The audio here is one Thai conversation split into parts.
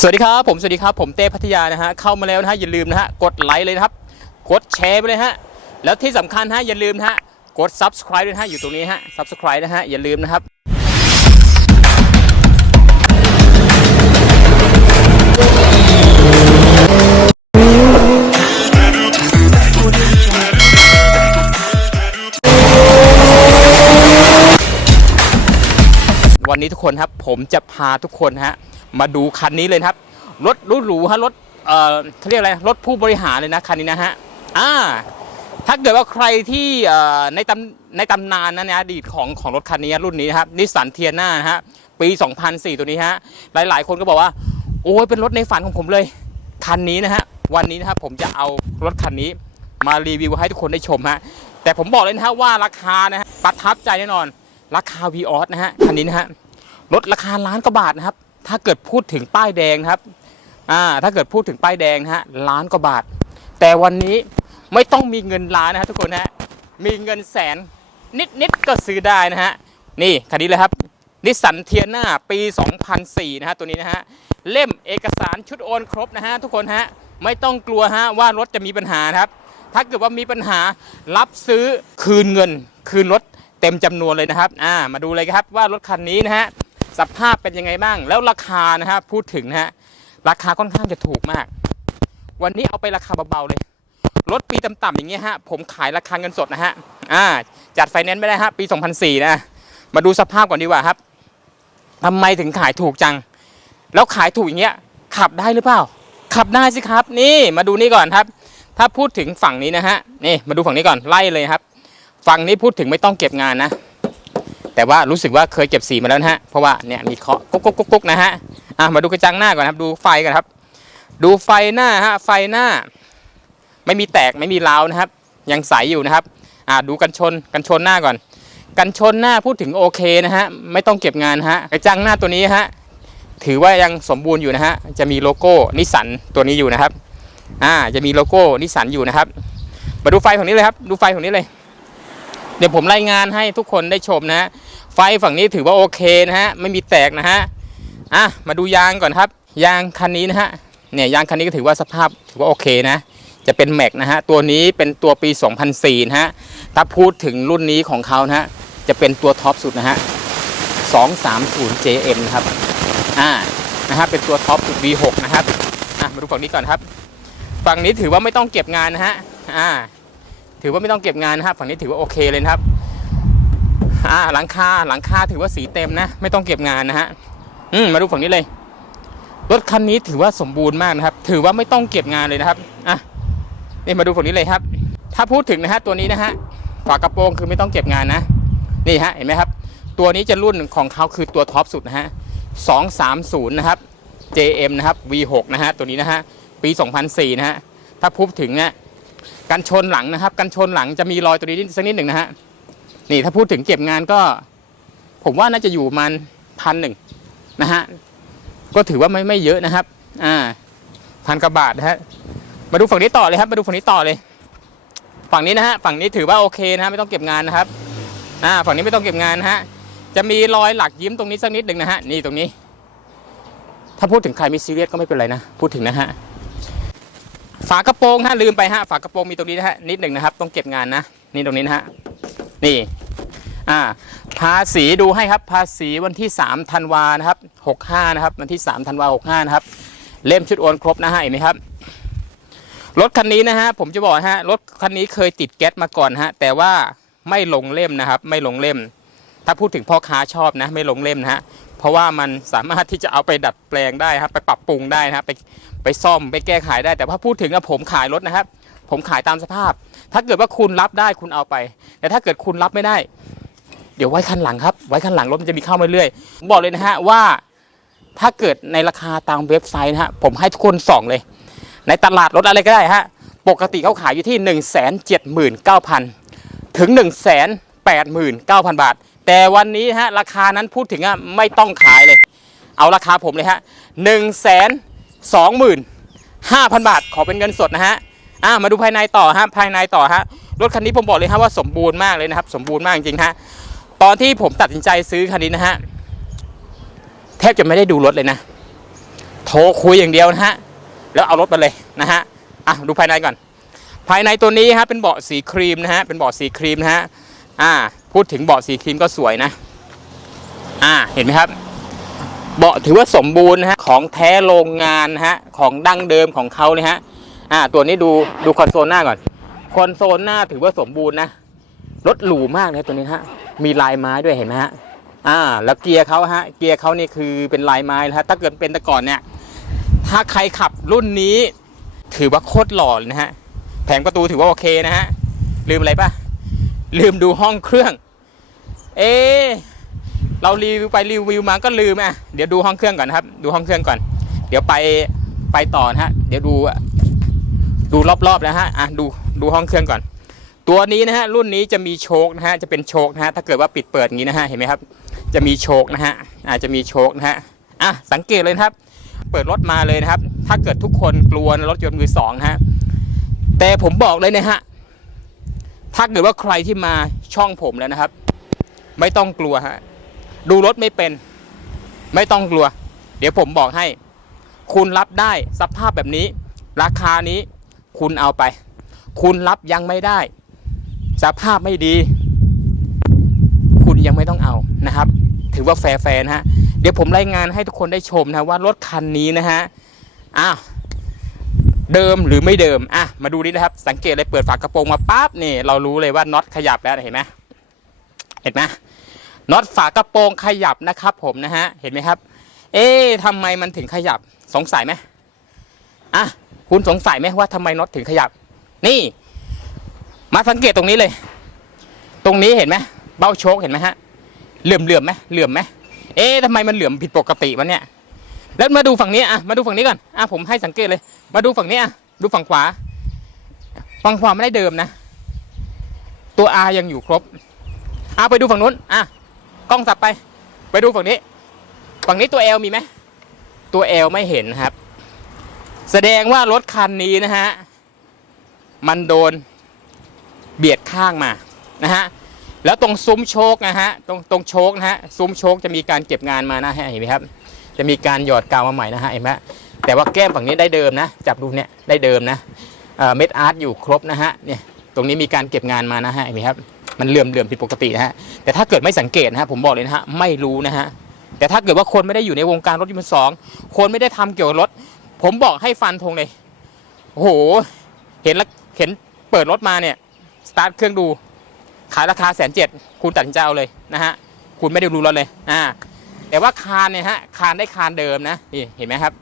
สวัสดีครับผมสวัสดีครับผมเต้พัทยานะฮะเข้ามาแล้วนะฮะอย่าลืมนะฮะกดไลค์เลยนะครับกดแชร์ไปเลยฮะแล้วที่สำคัญฮะอย่าลืมนะฮะกด subscribe ด้วยนะฮะอยู่ตรงนี้ฮะ subscribe นะฮะอย่าลืมนะครับวันนี้ทุกคนครับผมจะพาทุกคนฮะ มาดูคันนี้เลยครับ รถรุ่นหรูฮะรถเอ่อเขาเรียกอะไร รถผู้บริหารเลยนะคันนี้นะฮะ อ่า ถ้าเกิดว่าใครที่เอ่อในตำในตำนานนะในอดีตของของรถคันนี้รุ่นนี้นะครับนิสสันเทียนานะฮะ ปี 2004 ตัวนี้ฮะ หลายๆ คนก็บอกว่า โอ้ยเป็นรถในฝันของผมเลย คันนี้นะฮะ วันนี้นะครับผมจะเอารถคันนี้มารีวิวให้ทุกคนได้ชมฮะ แต่ผมบอกเลยนะฮะว่าราคานะฮะประทับใจแน่นอน ราคา v ีออสนะฮะ คันนี้นะฮะลดราคาล้านกว่าบาทนะครับ ถ้าเกิดพูดถึงป้ายแดงนะครับอ่าถ้าเกิดพูดถึงป้ายแดงฮะล้านกว่าบาท แต่วันนี้ไม่ต้องมีเงินล้านนะฮะทุกคนฮะมีเงินแสนนิดนิดๆก็ซื้อได้นะฮะนี่คันนี้เลยครับนิสสันเทียนาปี 2004 นะฮะตัวนี้นะฮะเล่มเอกสารชุดโอนครบนะฮะทุกคนฮะไม่ต้องกลัวฮะว่ารถจะมีปัญหาครับ ถ้าเกิดว่ามีปัญหารับซื้อคืนเงิน คืนรถเต็มจำนวนเลยนะครับอ่ามาดูเลยครับว่ารถคันนี้นะฮะ สภาพเป็นยังไงบ้าง แล้วราคานะฮะพูดถึงนะฮะราคาค่อนข้างจะถูกมาก วันนี้เอาไปราคาเบาๆเลยรถปีต่ำๆอย่างเงี้ยฮะผมขายราคาเงินสดนะฮะอ่าจัดไฟแนนซ์ไม่ได้ฮะปี 2004 นะ มาดูสภาพก่อนดีกว่าครับทำไมถึงขายถูกจัง แล้วขายถูกอย่างเงี้ยขับได้หรือเปล่า ขับได้สิครับ นี่มาดูนี่ก่อนครับ ถ้าพูดถึงฝั่งนี้นะฮะนี่มาดูฝั่งนี้ก่อนไล่เลยครับ ฝั่งนี้พูดถึงไม่ต้องเก็บงานนะ แต่ว่ารู้สึกว่าเคยเก็บสีมาแล้วนะฮะเพราะว่าเนี่ยมีเคาะกุ๊กกุ๊กกุ๊กกุ๊กนะฮะอะมาดูกระจังหน้าก่อนครับดูไฟกันครับ ดูไฟหน้าฮะไฟหน้า ไม่มีแตกไม่มีร้าวนะครับ ยังใสอยู่นะครับอ่าดูกันชนกันชนหน้าก่อน กันชนหน้าพูดถึงโอเคนะฮะไม่ต้องเก็บงานนะฮะกระจังหน้าตัวนี้ฮะถือว่ายังสมบูรณ์อยู่นะฮะจะมีโลโก้นิสสันตัวนี้อยู่นะครับอ่าจะมีโลโก้นิสสันอยู่นะครับ มาดูไฟฝั่งนี้เลยครับ ดูไฟฝั่งนี้เลย เดี๋ยวผมรายงานให้ทุกคนได้ชมนะฮะ ไฟฝั่งนี้ถือว่าโอเคนะฮะไม่มีแตกนะฮะอะมาดูยางก่อนครับ ยางคันนี้นะฮะเนี่ยยางคันนี้ก็ถือว่าสภาพถือว่าโอเคนะ จะเป็นแม็กนะฮะตัวนี้เป็นตัวปี 2004นะฮะถ้าพูดถึงรุ่นนี้ของเขานะฮะจะเป็นตัวท็อปสุดนะฮะ 230 JM นะครับอ่านะฮะเป็นตัวท็อปสุด V6 นะครับอะมาดูฝั่งนี้ก่อนครับ ฝั่งนี้ถือว่าไม่ต้องเก็บงานนะฮะอ่าถือว่าไม่ต้องเก็บงานนะครับฝั่งนี้ถือว่าโอเคเลยครับ อ่าหลังคาหลังคาถือว่าสีเต็มนะ ไม่ต้องเก็บงานนะฮะอืมมาดูฝั่งนี้เลยรถคันนี้ถือว่าสมบูรณ์มากนะครับ ถือว่าไม่ต้องเก็บงานเลยนะครับอะนี่มาดูฝั่งนี้เลยครับ ถ้าพูดถึงนะฮะตัวนี้นะฮะฝากระโปรงคือไม่ต้องเก็บงานนะ นี่ฮะเห็นไหมครับ ตัวนี้จะรุ่นของเขาคือตัวท็อปสุดนะฮะ230นย์นะครับ JM นะครับ V6 นะฮะตัวนี้นะฮะปี 2004 นะฮะถ้าพูดถึงเนี่ยกันชนหลังนะครับ กันชนหลังจะมีรอยตัวนี้นิดสักนิดหนึ่งนะฮะ นี่ถ้าพูดถึงเก็บงานก็ ผมว่าน่าจะอยู่มันพันหนึ่งนะฮะก็ถือว่าไม่ไม่เยอะนะครับ อ่าพันกว่าบาทนะฮะมาดูฝั่งนี้ต่อเลยครับ มาดูฝั่งนี้ต่อเลย ฝั่งนี้นะฮะฝั่งนี้ถือว่าโอเคนะฮะไม่ต้องเก็บงานนะครับ อ่า ฝั่งนี้ไม่ต้องเก็บงานนะฮะจะมีรอยหลักยิ้มตรงนี้สักนิดหนึ่งนะฮะนี่ตรงนี้ ถ้าพูดถึงใครม่ซีเรียสก็ไม่เป็นไรนะพูดถึงนะฮะฝากระโปรงฮะลืมไปฮะฝากระโปรงมีตรงนี้นะฮะนิดหนึ่งนะครับ ต้องเก็บงานนะนี่ตรงนี้นะฮะนี่ อ่าภาษีดูให้ครับภาษีวันที่3ธันวานะครับ65นะครับวันที่3ธันวา65นะครับเล่มชุดโอนครบนะฮะเห็นไหมครับรถคันนี้นะฮะผมจะบอกฮะรถคันนี้เคยติดแก๊สมาก่อนฮะแต่ว่าไม่ลงเล่มนะครับ ไม่ลงเล่ม ถ้าพูดถึงพ่อค้าชอบนะ ไม่ลงเล่มนะฮะเพราะว่ามันสามารถที่จะเอาไปดัดแปลงได้ครับ ไปปรับปรุงได้นะครับไปไปซ่อมไปแก้ไขได้ แต่ว่าพูดถึงผมขายรถนะครับ ผมขายตามสภาพ ถ้าเกิดว่าคุณรับได้คุณเอาไป แต่ถ้าเกิดคุณรับไม่ได้ เดี๋ยวไว้คันหลังครับ ไว้คันหลังรถมันจะมีเข้ามาเรื่อยผมบอกเลยนะฮะว่าถ้าเกิดในราคาตามเว็บไซต์นะฮะผมให้ทุกคนส่องเลย ในตลาดรถอะไรก็ได้ฮะปกติเขาขายอยู่ที่ 1 7 9 0 0 0 ถึง 1 8 9 0 0 0 บาท แต่วันนี้ฮะราคานั้นพูดถึงอะไม่ต้องขายเลย เอาราคาผมเลยฮะ1 2 5 0 0 0 บาท ขอเป็นเงินสดนะฮะอ่ามาดูภายในต่อฮะภายในต่อฮะรถคันนี้ผมบอกเลยฮะว่าสมบูรณ์มากเลยนะครับ สมบูรณ์มากจริงฮะ ตอนที่ผมตัดสินใจซื้อคันนี้นะฮะแทบจะไม่ได้ดูรถเลยนะ โทรคุยอย่างเดียวนะฮะ แล้วเอารถมาเลยนะฮะอะดูภายในก่อน ภายในตัวนี้ฮะเป็นเบาะสีครีมนะฮะเป็นเบาะสีครีมนะฮะอ่า พูดถึงเบาะสีครีมก็สวยนะ อ่าเห็นไหมครับเบาะถือว่าสมบูรณ์นะฮะของแท้โรงงานนะฮะของดั้งเดิมของเขาเลยฮะอ่าตัวนี้ดูดูคอนโซลหน้าก่อนคอนโซลหน้าถือว่าสมบูรณ์นะรถหรูมากเลยตัวนี้ฮะ มีลายไม้ด้วยเห็นไหมฮะอ่า แล้วเกียร์เขาฮะ เกียร์เขานี่คือเป็นลายไม้นะฮะถ้าเกิดเป็นแต่ก่อนเนี่ย ถ้าใครขับรุ่นนี้ ถือว่าโคตรหล่อนะฮะ แผงประตูถือว่าโอเคนะฮะ ลืมอะไรปะลืมดูห้องเครื่อง เอ เรารีวิวไปรีวิวมาก็ลืมอะ เดี๋ยวดูห้องเครื่องก่อนครับ ดูห้องเครื่องก่อน เดี๋ยวไปไปต่อนะฮะ เดี๋ยวดูดูรอบๆนะฮะ อะดูดูห้องเครื่องก่อน ตัวนี้นะฮะรุ่นนี้จะมีโชคนะฮะจะเป็นโชคนะฮะถ้าเกิดว่าปิดเปิดงี้นะฮะเห็นไหมครับ จะมีโชคนะฮะอาจจะมีโชคนะฮะอะสังเกตเลยนะครับ เปิดรถมาเลยนะครับ ถ้าเกิดทุกคนกลัวรถยนต์มือสองนะฮะแต่ผมบอกเลยนะฮะถ้าเกิดว่าใครที่มาช่องผมแล้วนะครับ ไม่ต้องกลัวฮะดูรถไม่เป็น ไม่ต้องกลัว เดี๋ยวผมบอกให้ คุณรับได้สภาพแบบนี้ ราคานี้ คุณเอาไป คุณรับยังไม่ได้ สภาพไม่ดี คุณยังไม่ต้องเอานะครับ ถือว่าแฟร์ๆนะฮะเดี๋ยวผมรายงานให้ทุกคนได้ชมนะว่ารถคันนี้นะฮะอ้าวเดิมหรือไม่เดิมอะมาดูนี่นะครับ สังเกตเลยเปิดฝากระโปรงมาปั๊บนี่เรารู้เลยว่าน็อตขยับแล้วเห็นไหมเห็นไหมน็อตฝากระโปรงขยับนะครับผมนะฮะเห็นไหมครับ เอ๊ะทำไมมันถึงขยับสงสัยไหมอะคุณสงสัยไหมว่าทำไมน็อตถึงขยับ นี่ มาสังเกตตรงนี้เลย ตรงนี้เห็นไหมเบ้าโชคเห็นไหมฮะเหลื่อมเหลื่อมไหมเหลื่อมไหมเอ๊ะทำไมมันเหลื่อมผิดปกติวะเนี่ยแล้วมาดูฝั่งนี้อะมาดูฝั่งนี้ก่อนอะผมให้สังเกตเลย มาดูฝั่งนี้อะดูฝั่งขวา ฝั่งขวาไม่ได้เดิมนะ ตัว R ยังอยู่ครบอะไปดูฝั่งนู้นอะกล้องสับไป ไปดูฝั่งนี้ ฝั่งนี้ตัว L มีไหมตัว L ไม่เห็นครับ แสดงว่ารถคันนี้นะฮะมันโดน เบียดข้างมานะฮะแล้วตรงซุ้มโชคนะฮะตรงตรงโชคนะฮะซุ้มโชคจะมีการเก็บงานมานะฮะเห็นไหมครับ จะมีการหยอดกาวมาใหม่นะฮะเห็นไหมแต่ว่าแก้มฝั่งนี้ได้เดิมนะ จับดูเนี่ยได้เดิมนะเเม็ดอาร์ตอยู่ครบนะฮะเนี่ยตรงนี้มีการเก็บงานมานะฮะเห็นไหมครับมันเหลื่อมเหลื่อมผิดปกตินะฮะแต่ถ้าเกิดไม่สังเกตนะฮะผมบอกเลยนะฮะไม่รู้นะฮะแต่ถ้าเกิดว่าคนไม่ได้อยู่ในวงการรถยนต์มือสองคนไม่ได้ทำเกี่ยวกับรถ ผมบอกให้ฟันธงเลยโอ้โหเห็นแล้วเห็นเปิดรถมาเนี่ย สตาร์ทเครื่องดู ขายราคาแสนเจ็ดคุณตัดสินใจเอาเลยนะฮะคุณไม่ได้รู้รถเลยอ่าแต่ว่าคานเนี่ยฮะคานได้คานเดิมนะนี่เห็นไหมครับ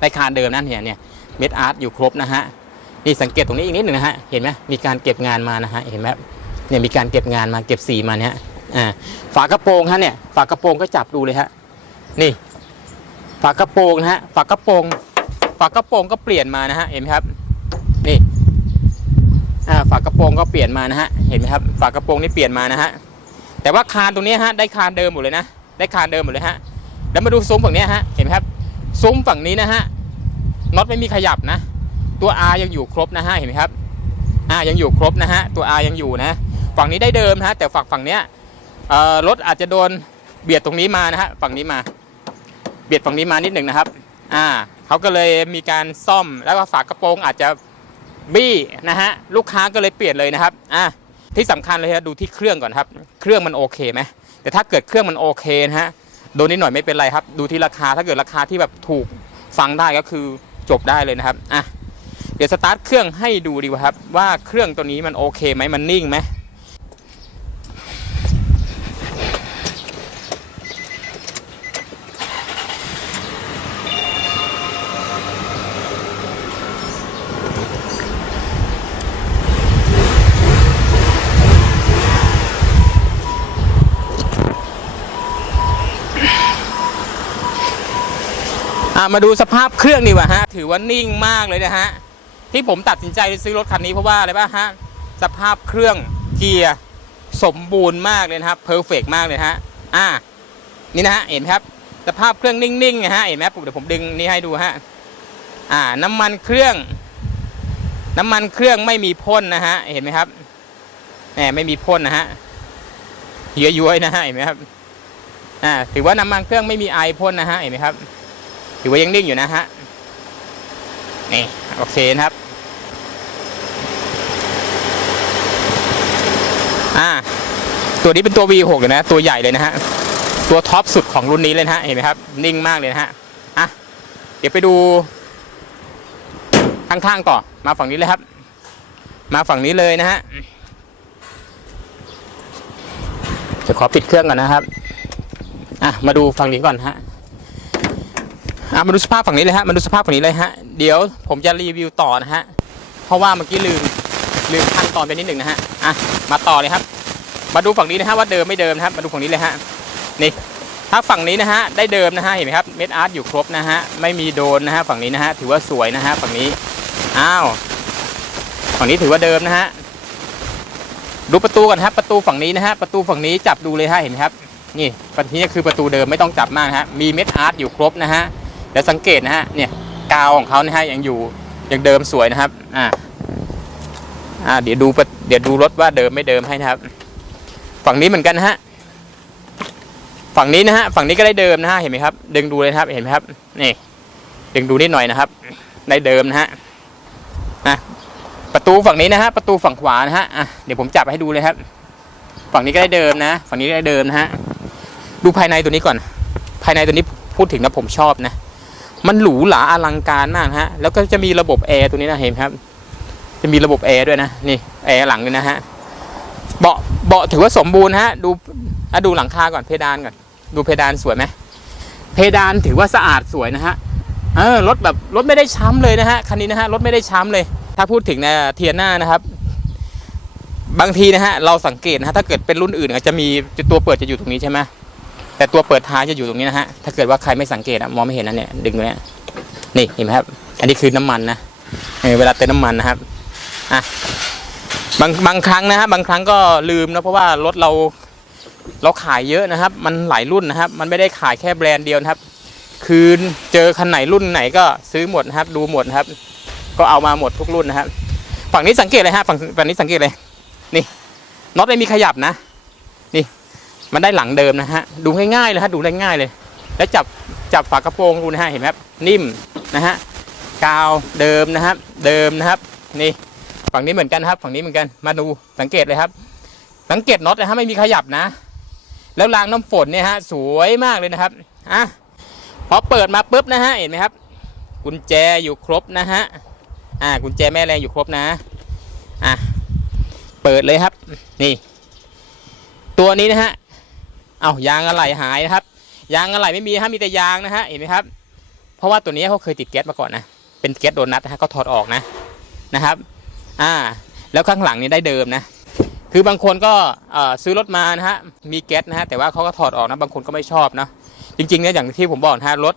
ได้คานเดิมนั่นเนี่ยเนี่ยเม็ดอาร์ตอยู่ครบนะฮะนี่สังเกตตรงนี้อีกนิดหนึ่งนะฮะเห็นไหมมีการเก็บงานมานะฮะเห็นไหมเนี่ยมีการเก็บงานมาเก็บสีมาเนี่ยฮะอ่าฝากระโปรงฮะเนี่ยฝากระโปรงก็จับดูเลยฮะนี่ ฝากระโปรงนะฮะฝากระโปรงฝากระโปรงก็เปลี่ยนมานะฮะเห็นไหมครับนี่ ฝากระโปรงก็เปลี่ยนมานะฮะเห็นไหมครับฝากระโปรงนี่เปลี่ยนมานะฮะแต่ว่าคานตรงนี้ฮะได้คานเดิมหมดเลยนะได้คานเดิมหมดเลยฮะแล้วมาดูซุ้มฝั่งนี้ฮะเห็นไหมครับซุ้มฝั่งนี้นะฮะน็อตไม่มีขยับนะ ตัว R ยังอยู่ครบนะฮะเห็นไหมครับอ่ายังอยู่ครบนะฮะตัว R ยังอยู่นะ ฝั่งนี้ได้เดิมนะฮะแต่ฝั่งฝั่งเนี้ยอ่อรถอาจจะโดนเบียดตรงนี้มานะฮะฝั่งนี้มา เบียดฝั่งนี้มานิดหนึ่งนะครับ อ่าเขาก็เลยมีการซ่อมแล้วก็ฝากระโปรงอาจจะ บี้นะฮะลูกค้าก็เลยเปลี่ยนเลยนะครับอ่าที่สำคัญเลยฮะดูที่เครื่องก่อนครับ เครื่องมันโอเคไหมแต่ถ้าเกิดเครื่องมันโอเคนะฮะโดนนิดหน่อยไม่เป็นไรครับ ดูที่ราคาถ้าเกิดราคาที่แบบถูกฟังได้ก็คือจบได้เลยนะครับอะเดี๋ยวสตาร์ทเครื่องให้ดูดีกว่าครับว่าเครื่องตัวนี้มันโอเคไหมมันนิ่งไหม มาดูสภาพเครื่องดีกว่าฮะ ถือว่านิ่งมากเลยนะฮะ ที่ผมตัดสินใจซื้อรถคันนี้เพราะว่าอะไรบ้างฮะ สภาพเครื่องเกียร์สมบูรณ์มากเลยนะครับเพอร์เฟกมากเลยฮะ อ่า นี่นะฮะ เห็นไหมครับ สภาพเครื่องนิ่งๆนะฮะ เห็นไหมผมเดี๋ยวผมดึงนี่ให้ดูฮะ อ่า น้ำมันเครื่อง น้ำมันเครื่องไม่มีพ่นนะฮะ เห็นไหมครับแหมไม่มีพ่นนะฮะเยอะย้วยนะฮะ เห็นไหมครับ อ่า ถือว่าน้ำมันเครื่องไม่มีไอพ่นนะฮะ เห็นไหมครับ ถือว่ายังนิ่งอยู่นะฮะ นี่โอเคนะครับ อ่า ตัวนี้เป็นตัว V6 เลยนะ ตัวใหญ่เลยนะฮะ ตัวท็อปสุดของรุ่นนี้เลยนะฮะ เห็นไหมครับ นิ่งมากเลยนะฮะ อะ เดี๋ยวไปดู ข้างๆต่อ มาฝั่งนี้เลยครับ มาฝั่งนี้เลยนะฮะจะขอปิดเครื่องก่อนนะครับ อะ มาดูฝั่งนี้ก่อนฮะ อะมาดูสภาพฝั่งนี้เลยฮะมาดูสภาพฝั่งนี้เลยฮะเดี๋ยวผมจะรีวิวต่อนะฮะเพราะว่าเมื่อกี้ลืมลืมขั้นตอนไปนิดหนึ่งนะฮะอะมาต่อเลยครับ มาดูฝั่งนี้นะฮะว่าเดิมไม่เดิมนะครับมาดูฝั่งนี้เลยฮะนี่ถ้าฝั่งนี้นะฮะได้เดิมนะฮะเห็นไหมครับเม็ดอาร์ตอยู่ครบนะฮะไม่มีโดนนะฮะฝั่งนี้นะฮะถือว่าสวยนะฮะฝั่งนี้อ้าวฝั่งนี้ถือว่าเดิมนะฮะดูประตูก่อนครับประตูฝั่งนี้นะฮะประตูฝั่งนี้จับดูเลยฮะเห็นไหมครับนี่ประตูนี้คือประตูเดิมไม่ต้องจับมากนะฮะมีเม็ดอาร์ตอยู่ครบนะฮะ ดี๋ยวสังเกตนะฮะเนี่ยกาวของเขานะฮะยังอยู่ยังเดิมสวยนะครับอ่าอ่าเดี๋ยวดูปเดี๋ยวดูรถว่าเดิมไม่เดิมให้นะครับ ฝั่งนี้เหมือนกันนะฮะฝั่งนี้นะฮะฝั่งนี้ก็ได้เดิมนะฮะเห็นไหมครับ ดึงดูเลยครับเห็นไหมครับนี่ดึงดูนิดหน่อยนะครับได้เดิมนะฮะอะประตูฝั่งนี้นะฮะประตูฝั่งขวานะฮะอะเดี๋ยวผมจับให้ดูเลยครับ ฝั่งนี้ก็ได้เดิมนะ ฝั่งนี้ก็ได้เดิมนะฮะดูภายในตัวนี้ก่อน ภายในตัวนี้พูดถึงนะผมชอบนะ มันหรูหราอลังการมากฮะ แล้วก็จะมีระบบแอร์ตัวนี้นะเห็นครับ จะมีระบบแอร์ด้วยนะนี่แอร์หลังเลยนะฮะเบาะเบาะถือว่าสมบูรณ์ฮะ ดูอะดูหลังคาก่อนเพดานก่อนดูเพดานสวยไหมเพดานถือว่าสะอาดสวยนะฮะเออรถแบบรถไม่ได้ช้ำเลยนะฮะคันนี้นะฮะรถไม่ได้ช้ำเลย ถ้าพูดถึงนะเทียน่านะครับ บางทีนะฮะเราสังเกตนะฮะถ้าเกิดเป็นรุ่นอื่นอาจจะมีตัวเปิดจะอยู่ตรงนี้ใช่ไหม แต่ตัวเปิดท้ายจะอยู่ตรงนี้นะฮะ ถ้าเกิดว่าใครไม่สังเกตอะมองไม่เห็นนะเนี่ยดึงตรงนี้นี่เห็นไหมครับ อันนี้คือน้ำมันนะเออเวลาเติมน้ำมันนะครับอะบางบางครั้งนะฮะบางครั้งก็ลืมนะเพราะว่ารถเราเราขายเยอะนะครับ มันหลายรุ่นนะครับ มันไม่ได้ขายแค่แบรนด์เดียวนะครับ คือเจอคันไหนรุ่นไหนก็ซื้อหมดนะครับ ดูหมดนะครับ ก็เอามาหมดทุกรุ่นนะครับ ฝั่งนี้สังเกตเลยฮะฝั่งฝั่งนี้สังเกตเลย นี่น็อตไม่มีขยับนะ มันได้หลังเดิมนะฮะดูง่ายๆเลยฮะดูได้ง่ายเลย แล้วจับจับฝากระโปรงดูนะฮะเห็นไหมครับนิ่มนะฮะกาวเดิมนะครับ เดิมนะครับนี่ฝั่งนี้เหมือนกันครับ ฝั่งนี้เหมือนกันมาดูสังเกตเลยครับ สังเกตน็อตนะฮะไม่มีขยับนะ แล้วรางน้ำฝนเนี่ยฮะสวยมากเลยนะครับอะพอเปิดมาปุ๊บนะฮะเห็นไหมครับ กุญแจอยู่ครบนะฮะอ่ากุญแจแม่แรงอยู่ครบนะอะเปิดเลยครับ นี่ ตัวนี้นะฮะ เอายางอะไหล่หายนะครับ ยางอะไหล่ไม่มีฮะมีแต่ยางนะฮะเห็นไหมครับ เพราะว่าตัวนี้เขาเคยติดแก๊สมาก่อนนะเป็นแก๊สโดนัทนะฮะก็ถอดออกนะนะครับ อ่า แล้วข้างหลังนี่ได้เดิมนะ คือบางคนก็ซื้อรถมานะฮะมีแก๊สนะฮะแต่ว่าเขาก็ถอดออกนะบางคนก็ไม่ชอบนะจริงๆเนี่ยอย่างที่ผมบอกนะฮะรถ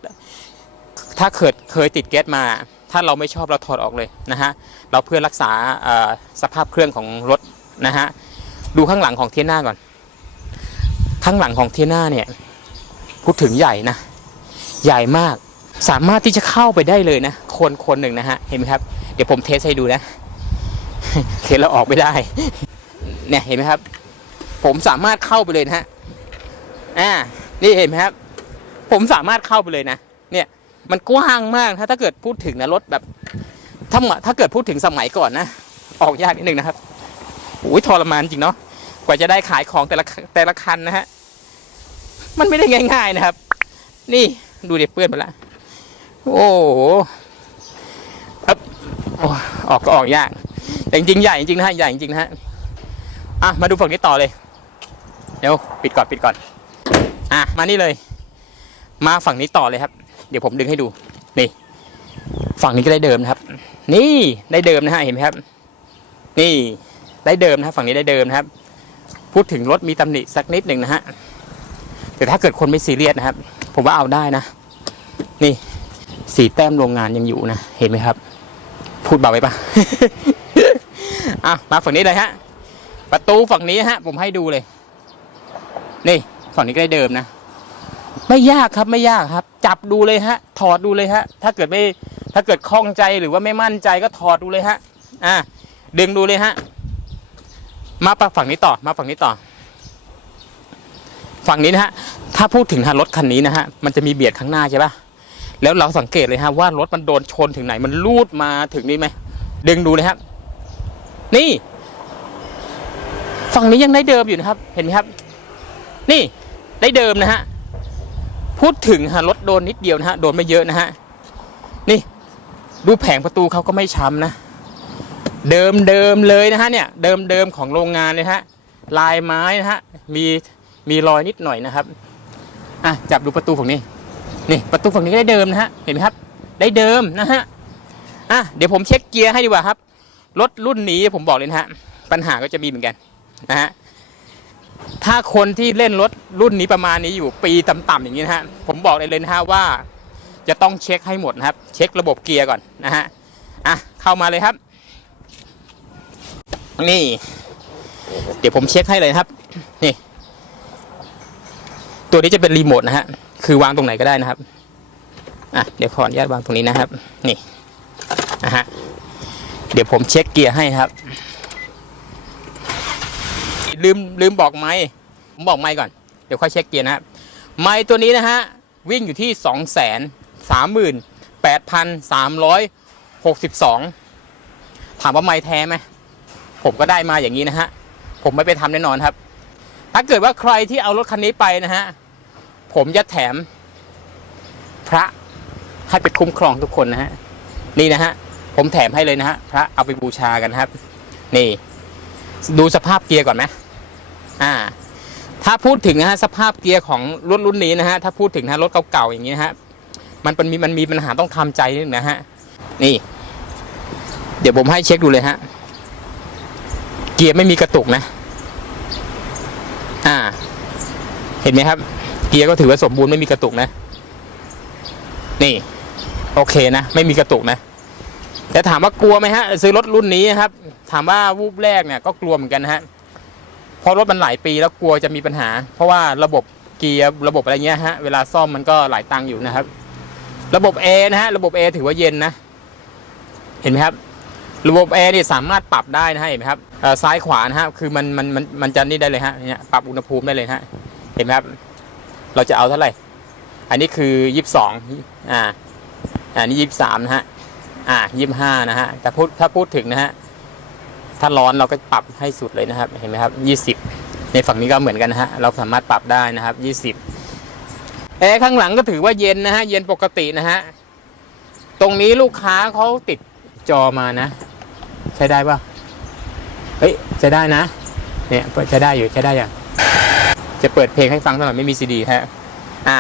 ถ้าเกิดเคยติดแก๊สมา ถ้าเราไม่ชอบเราถอดออกเลยนะฮะเราเพื่อรักษาสภาพเครื่องของรถนะฮะดูข้างหลังของเทียน่าก่อน ข้างหลังของเทียน่าเนี่ยพูดถึงใหญ่นะ ใหญ่มากสามารถที่จะเข้าไปได้เลยนะ คนคนหนึ่งนะฮะเห็นไหมครับ เดี๋ยวผมเทสให้ดูนะ เทสแล้วออกไม่ได้ เนี่ยเห็นไหมครับ ผมสามารถเข้าไปเลยนะฮะอ่านี่เห็นไหมครับ ผมสามารถเข้าไปเลยนะเนี่ย มันกว้างมากถ้าถ้าเกิดพูดถึงนะรถแบบถ้ามาถ้าเกิดพูดถึงสมัยก่อนนะออกยากนิดนึงนะครับโอ้ยทรมานจริงเนาะ กว่าจะได้ขายของแต่ละแต่ละคันนะฮะ มันไม่ได้ง่าย ๆนะครับ นี่ดูเด็กเปื้อนไปละ โอ้โหครับโอ้ออกก็ออกยากแต่จริงๆใหญ่จริงนะฮะใหญ่จริงนะฮะอะมาดูฝั่งนี้ต่อเลย เดี๋ยวปิดก่อนปิดก่อน อะมานี่เลย มาฝั่งนี้ต่อเลยครับ เดี๋ยวผมดึงให้ดู นี่ ฝั่งนี้ก็ได้เดิมนะครับ นี่ได้เดิมนะฮะเห็นไหมครับ นี่ได้เดิมนะครับ ฝั่งนี้ได้เดิมนะครับ พูดถึงรถมีตำหนิสักนิดหนึ่งนะฮะแต่ถ้าเกิดคนไม่ซีเรียสนะครับ ผมว่าเอาได้นะ นี่สีแต้มโรงงานยังอยู่นะ เห็นไหมครับ พูดเบาไปปะอะมาฝั่งนี้เลยฮะ ประตูฝั่งนี้ฮะ ผมให้ดูเลย นี่ฝั่งนี้ก็ได้เดิมนะ ไม่ยากครับไม่ยากครับ จับดูเลยฮะ ถอดดูเลยฮะ ถ้าเกิดไม่ ถ้าเกิดคล่องใจหรือว่าไม่มั่นใจก็ถอดดูเลยฮะ อ่าดึงดูเลยฮะ มาปฝั่งนี้ต่อมาฝั่งนี้ต่อ ฝั่งนี้นะฮะ ถ้าพูดถึงฮะรถคันนี้นะฮะ มันจะมีเบียดข้างหน้าใช่ปะแล้วเราสังเกตเลยฮะว่ารถมันโดนชนถึงไหน มันลูดมาถึงนี่ไหมดึงดูเลยครับ นี่ ฝั่งนี้ยังได้เดิมอยู่นะครับ เห็นไหมครับ นี่ได้เดิมนะฮะพูดถึงฮะรถโดนนิดเดียวนะฮะโดนไม่เยอะนะฮะนี่ ดูแผงประตูเขาก็ไม่ช้ำนะ เดิมเดิมเลยนะฮะเนี่ยเดิมเดิมของโรงงานเลยฮะลายไม้นะฮะมีมีรอยนิดหน่อยนะครับอะจับดูประตูฝั่งนี้นี่ประตูฝั่งนี้ก็ได้เดิมนะฮะเห็นไหมครับ ได้เดิมนะฮะอะเดี๋ยวผมเช็คเกียร์ให้ดีกว่าครับรถรุ่นนี้ผมบอกเลยนะฮะปัญหาก็จะมีเหมือนกันนะฮะถ้าคนที่เล่นรถรุ่นนี้ประมาณนี้อยู่ปีต่ำๆอย่างนี้นะฮะผมบอกเลยเลยนะฮะว่าจะต้องเช็คให้หมดนะครับ เช็คระบบเกียร์ก่อนนะฮะอะเข้ามาเลยครับ นี่ เดี๋ยวผมเช็คให้เลยครับ นี่ ตัวนี้จะเป็นรีโมทนะฮะ คือวางตรงไหนก็ได้นะครับ อะ เดี๋ยวขออนุญาตวางตรงนี้นะครับ นี่นะฮะ เดี๋ยวผมเช็คเกียร์ให้ครับ ลืมลืมบอกไม้ผมบอกไม้ก่อน เดี๋ยวค่อยเช็คเกียร์นะครับ ไม้ตัวนี้นะฮะ วิ่งอยู่ที่สองแสนสามหมื่นแปดพันสามร้อยหกสิบสองถามว่าไม้แท้ไหม ผมก็ได้มาอย่างนี้นะฮะ ผมไม่ไปทำแน่นอนครับ ถ้าเกิดว่าใครที่เอารถคันนี้ไปนะฮะ ผมจะแถม พระให้ไปคุ้มครองทุกคนนะฮะ นี่นะฮะ ผมแถมให้เลยนะฮะ พระเอาไปบูชากันครับ นี่ ดูสภาพเกียร์ก่อนไหมอ่า ถ้าพูดถึงนะฮะสภาพเกียร์ของรถรุ่นนี้นะฮะ ถ้าพูดถึงนะรถเก่าๆอย่างนี้นะฮะ มันเป็นมีมันมีปัญหาต้องทำใจนิดนึงนะฮะ นี่ เดี๋ยวผมให้เช็คดูเลยฮะ กียร์ไม่มีกระตุกนะ อ่า เห็นไหมครับ เกียร์ก็ถือว่าสมบูรณ์ไม่มีกระตุกนะ นี่ โอเคนะ ไม่มีกระตุกนะ แต่ถามว่ากลัวไหมฮะ ซื้อรถรุ่นนี้นครับ ถามว่าวูบแรกเนี่ยก็กลัวเหมือนกันฮะเพราะรถมันหลายปีแล้วกลัวจะมีปัญหา เพราะว่าระบบเกียร์ระบบอะไรเงี้ยฮะเวลาซ่อมมันก็หลายตังค์อยู่นะครับ ระบบแอนะฮะระบบแอถือว่าเย็นนะ เห็นไหมครับ ระบบแอร์นี่สามารถปรับได้นะฮะเห็นไหมครับซ้ายขวานะฮะคือมันมันมันมันจะนี่ได้เลยฮะเนี่ยปรับอุณหภูมิได้เลยฮะเห็นไหมครับ เราจะเอาเท่าไหร่ อันนี้คือยี่สิบสองอ่าอันนี้ยี่สิบสามนะฮะอ่ายี่สิบห้านะฮะแต่พูดถ้าพูดถึงนะฮะถ้าร้อนเราก็ปรับให้สุดเลยนะครับ เห็นไหมครับยี่สิบในฝั่งนี้ก็เหมือนกันนะฮะเราสามารถปรับได้นะครับยี่สิบแอร์ข้างหลังก็ถือว่าเย็นนะฮะเย็นปกตินะฮะตรงนี้ลูกค้าเขาติดจอมานะ ใช้ได้ปะเฮ้ยใช้ได้นะ เนี่ยใช้ได้อยู่ใช้ได้อย่างจะเปิดเพลงให้ฟังตลอดไม่มีซีดีฮะ อ่า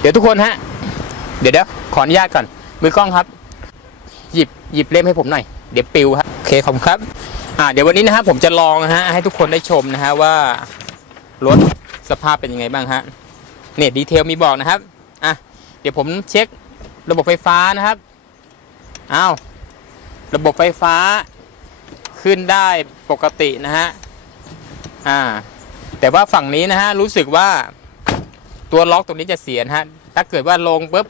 เดี๋ยวทุกคนฮะ เดี๋ยวเดี๋ยวขออนุญาตก่อน มือกล้องครับ หยิบหยิบเล่มให้ผมหน่อย เดี๋ยวปิวครับโอเคขอบคุณครับ อ่า เดี๋ยววันนี้นะฮะผมจะลองนะฮะให้ทุกคนได้ชมนะฮะว่ารถสภาพเป็นยังไงบ้างฮะ เนี่ยดีเทลมีบอกนะครับ อะ เดี๋ยวผมเช็คระบบไฟฟ้านะครับ อ้าว ระบบไฟฟ้าขึ้นได้ปกตินะฮะอ่าแต่ว่าฝั่งนี้นะฮะรู้สึกว่าตัวล็อกตรงนี้จะเสียนะฮะถ้าเกิดว่าลงปุ๊บ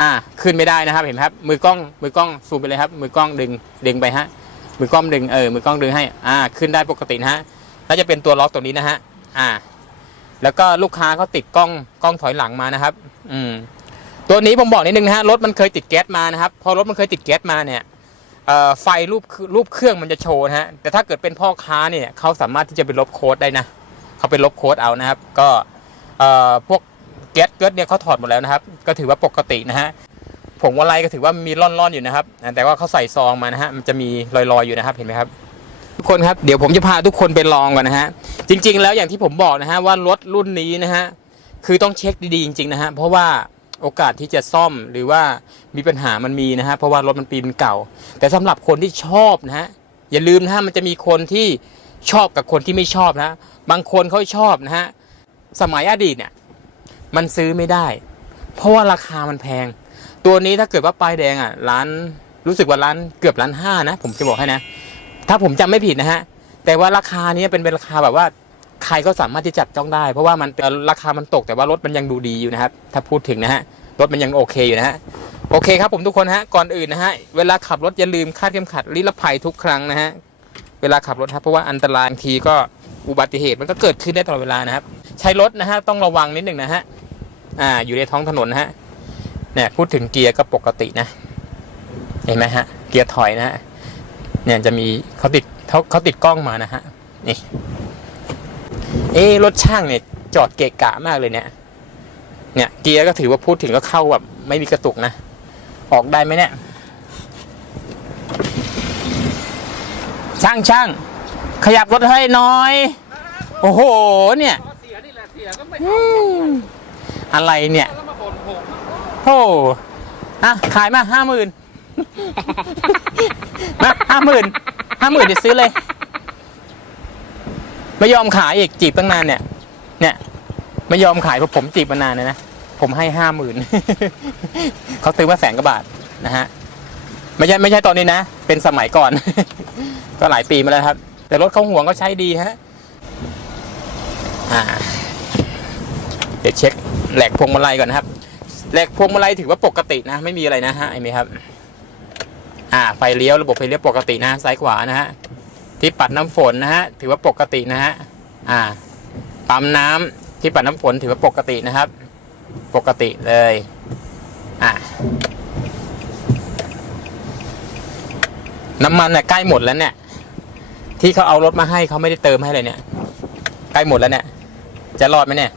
อ่าขึ้นไม่ได้นะครับเห็นไหมครับ มือกล้องมือกล้องซูมไปเลยครับ มือกล้องดึงดึงไปฮะมือกล้องดึงเออมือกล้องดึงให้อ่าขึ้นได้ปกตินะฮะน่าจะเป็นตัวล็อกตรงนี้นะฮะอ่า แล้วก็ลูกค้าเขาติดกล้องกล้องถอยหลังมานะครับ อืมตัวนี้ผมบอกนิดนึงนะฮะรถมันเคยติดแก๊สมานะครับ พอรถมันเคยติดแก๊สมาเนี่ย ไฟรูปรูปเครื่องมันจะโชว์นะฮะแต่ถ้าเกิดเป็นพ่อค้าเนี่ยเขาสามารถที่จะไปลบโค้ดได้นะเขาไปลบโค้ดเอานะครับ ก็พวกแก๊สเกิดเนี่ยเขาถอดหมดแล้วนะครับ ก็ถือว่าปกตินะฮะผงวะไลก็ถือว่ามีร่อนๆอยู่นะครับ แต่ว่าเขาใส่ซองมานะฮะมันจะมีลอยๆอยู่นะครับเห็นไหมครับทุกคนครับเดี๋ยวผมจะพาทุกคนไปลองก่อนนะฮะจริง ๆ แล้วอย่างที่ผมบอกนะฮะว่ารถรุ่นนี้นะฮะคือต้องเช็คดีๆจริงๆนะฮะเพราะว่าโอกาสที่จะซ่อมหรือว่า มีปัญหามันมีนะฮะเพราะว่ารถมันปีมันเก่า แต่สำหรับคนที่ชอบนะฮะอย่าลืมนะฮะมันจะมีคนที่ชอบกับคนที่ไม่ชอบนะบางคนเขาชอบนะฮะสมัยอดีตเนี่ยมันซื้อไม่ได้ เพราะว่าราคามันแพง ตัวนี้ถ้าเกิดว่าป้ายแดงอะร้านรู้สึกว่าร้านเกือบล้านห้านะ ผมจะบอกให้นะ ถ้าผมจำไม่ผิดนะฮะแต่ว่าราคานี้เป็นเป็นราคาแบบว่าใครก็สามารถที่จับต้องได้ เพราะว่ามันราคามันตกแต่ว่ารถมันยังดูดีอยู่นะครับ ถ้าพูดถึงนะฮะรถมันยังโอเคอยู่นะฮะ โอเคครับผมทุกคนฮะก่อนอื่นนะฮะเวลาขับรถอย่าลืมคาดเข็มขัดนิรภัยทุกครั้งนะฮะเวลาขับรถครับเพราะว่าอันตรายบางทีก็อุบัติเหตุมันก็เกิดขึ้นได้ตลอดเวลานะครับ ใช้รถนะฮะต้องระวังนิดหนึ่งนะฮะอ่าอยู่ในท้องถนนนะฮะเนี่ยพูดถึงเกียร์ก็ปกตินะ เห็นไหมฮะ เกียร์ถอยนะฮะเนี่ยจะมีเขาติดเขาเขาติดกล้องมานะฮะนี่เอ๊รถช่างเนี่ยจอดเกะกะมากเลยเนี่ยเนี่ยเกียร์ก็ถือว่าพูดถึงก็เข้าแบบไม่มีกระตุกนะ ออกได้ไหมเนี่ย ช่างช่างขยับรถให้หน้อย โอ้โห เนี่ยเสียนี่แหละเสียก็ไม่อืมอะไรเนี่ย แล้วมาบ่นผมโอ้อะขายมาห้าหมื่นมาห้าหมื่นห้าหมื่นเดี๋ยวซื้อเลย ไม่ยอมขายอีกจีบตั้งนานเนี่ย เนี่ย ไม่ยอมขายเพราะผมจีบมานานเลยนะ ผมให้ห้าหมื่นเขาซื้อมาแสนกว่าบาทนะฮะไม่ใช่ไม่ใช่ตอนนี้นะ เป็นสมัยก่อน ก็หลายปีมาแล้วครับ แต่รถเขาห่วงก็ใช้ดีฮะเดี๋ยวเช็คแหลกพวงมาลัยก่อนนะครับแหลกพวงมาลัยถือว่าปกตินะ ไม่มีอะไรนะฮะไอ้เมครับ อ่า ไฟเลี้ยวระบบไฟเลี้ยวปกตินะซ้ายขวานะฮะที่ปัดน้ำฝนนะฮะถือว่าปกตินะฮะอ่าปั๊มน้ำที่ปัดน้ำฝนถือว่าปกตินะครับ ปกติเลย อ่าน้ำมันน่ะใกล้หมดแล้วเนี่ย ที่เขาเอารถมาให้เขาไม่ได้เติมให้เลยเนี่ย ใกล้หมดแล้วเนี่ย จะรอดไหมเนี่ย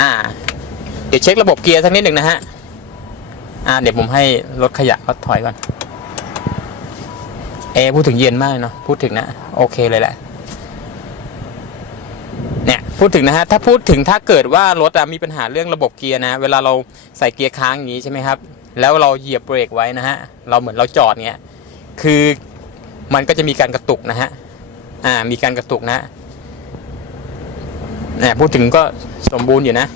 อ่า เดี๋ยวเช็คระบบเกียร์สักนิดหนึ่งนะฮะ อ่า เดี๋ยวผมให้รถขยะเขาถอยก่อน เอพูดถึงเย็นมากเนาะ พูดถึงนะ โอเคเลยแหละ เนี่ยพูดถึงนะฮะถ้าพูดถึงถ้าเกิดว่ารถอะมีปัญหาเรื่องระบบเกียร์นะเวลาเราใส่เกียร์ค้างอย่างนี้ใช่ไหมครับ แล้วเราเหยียบเบรกไว้นะฮะเราเหมือนเราจอดเนี้ยคือมันก็จะมีการกระตุกนะฮะอ่ามีการกระตุกนะฮะเนี่ยพูดถึงก็สมบูรณ์อยู่นะ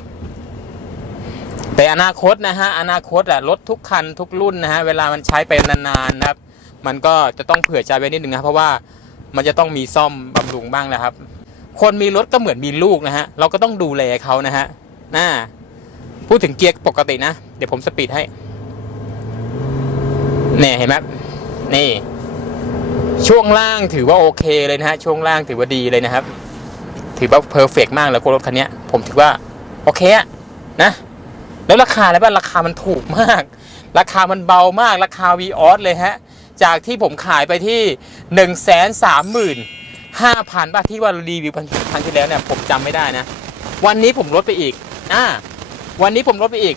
แต่อนาคตนะฮะอนาคตอะรถทุกคันทุกรุ่นนะฮะเวลามันใช้ไปนานๆนะครับ มันก็จะต้องเผื่อใจไว้นิดนึงนะเพราะว่ามันจะต้องมีซ่อมบำรุงบ้างนะครับ คนมีรถก็เหมือนมีลูกนะฮะ เราก็ต้องดูแลเขานะฮะน่าพูดถึงเกียร์ปกตินะ เดี๋ยวผมสปีดให้ เนี่ยเห็นไหมนี่ ช่วงล่างถือว่าโอเคเลยนะฮะ ช่วงล่างถือว่าดีเลยนะครับ ถือว่าเพอร์เฟกมากแล้วรถคันนี้ผมถือว่า โอเคอะนะ แล้วราคาอะไรบ้างราคามันถูกมาก ราคามันเบามาก ราคาวีออสเลยฮะ จากที่ผมขายไปที่1นึ่งแสนสามหมื่น ห้าพันบาทที่ว่ารีวิวพันพันที่แล้วเนี่ยผมจำไม่ได้นะ วันนี้ผมลดไปอีกอ่าวันนี้ผมลดไปอีก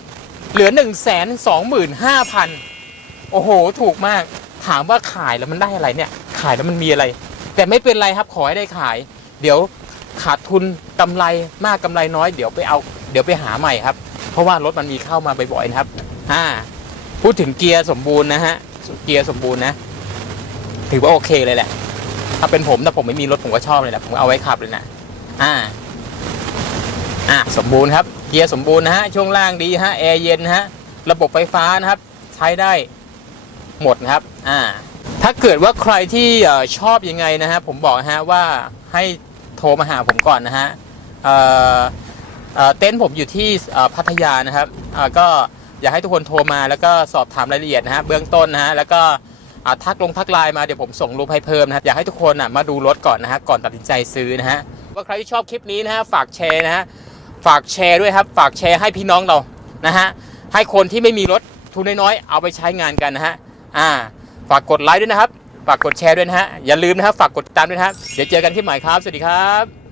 เหลือ1นึ่งแสนสองหมื่นห้าพันโอ้โห ถูกมาก ถามว่าขายแล้วมันได้อะไรเนี่ย ขายแล้วมันมีอะไร แต่ไม่เป็นไรครับขอให้ได้ขาย เดี๋ยวขาดทุนกำไรมากกำไรน้อยเดี๋ยวไปเอาเดี๋ยวไปหาใหม่ครับ เพราะว่ารถมันมีเข้ามาบ่อยๆนะครับอ่าพูดถึงเกียร์สมบูรณ์นะฮะเกียร์สมบูรณ์นะ ถือว่าโอเคเลยแหละ ถ้าเป็นผมถ้าผมไม่มีรถผมก็ชอบเลยนะผมเอาไว้ขับเลยนะอ่า อ่าสมบูรณ์ครับเกียร์สมบูรณ์นะฮะช่วงล่างดีฮะแอร์เย็นฮะระบบไฟฟ้านะครับ ใช้ได้หมดนะครับ อ่า ถ้าเกิดว่าใครที่ชอบยังไงนะฮะผมบอกฮะว่าให้โทรมาหาผมก่อนนะฮะเอ่อเต็นท์ผมอยู่ที่พัทยานะครับก็อยากให้ทุกคนโทรมาแล้วก็สอบถามรายละเอียดนะฮะเบื้องต้นนะฮะแล้วก็ อ่าทักลงทักไลน์มาเดี๋ยวผมส่งรูปให้เพิ่มนะอยากให้ทุกคนอะมาดูรถก่อนนะฮะก่อนตัดสินใจซื้อนะฮะว่าใครที่ชอบคลิปนี้นะฮะฝากแชร์นะฮะฝากแชร์ด้วยครับ ฝากแชร์ให้พี่น้องเรานะฮะให้คนที่ไม่มีรถทุนน้อยๆเอาไปใช้งานกันนะฮะอ่าฝากกดไลค์ด้วยนะครับ ฝากกดแชร์ด้วยนะฮะอย่าลืมนะครับฝากกดติดตามด้วยนะครับเดี๋ยวเจอกันที่ใหม่ครับ สวัสดีครับ